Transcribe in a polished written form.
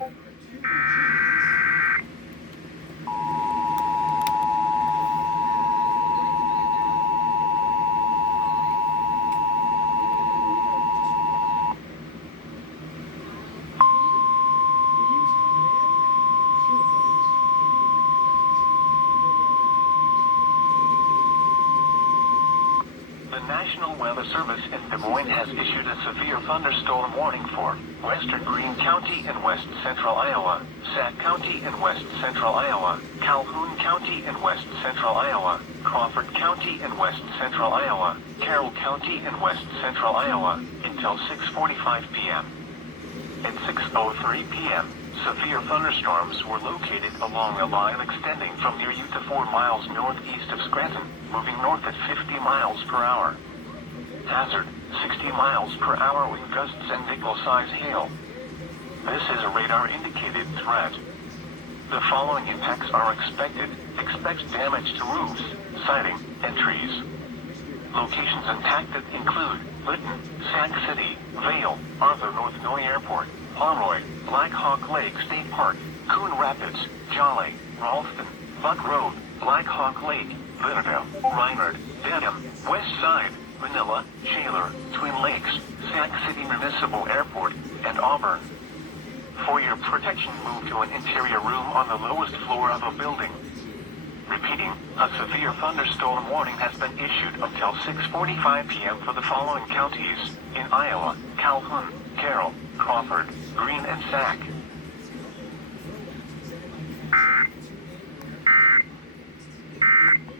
The National Weather Service in Des Moines has issued a severe thunderstorm warning for western Greene County in west central Iowa, Sac County in west central Iowa, Calhoun County in west central Iowa, Crawford County in west central Iowa, Carroll County in west central Iowa, until 6:45 p.m. At 6:03 p.m., severe thunderstorms were located along a line extending from near you to 4 miles northeast of Scranton, moving north at 50 miles per hour. Hazard, 60 miles per hour wind gusts and nickel-size hail. This is a radar-indicated threat. The following impacts are expected. Expect damage to roofs, siding, and trees. Locations impacted include Lytton, Sac City, Vail, Arthur North Noy Airport, Pomeroy, Black Hawk Lake State Park, Coon Rapids, Jolly, Ralston, Buck Road, Black Hawk Lake, Litterdale, Reinard, Dedham, West Side, Manila, Shaler, Twin Lakes, Sac City Municipal Airport, and Auburn. For your protection, move to an interior room on the lowest floor of a building. Repeating, a severe thunderstorm warning has been issued until 6:45 p.m. for the following counties in Iowa: Calhoun, Carroll, Crawford, Greene, and Sac.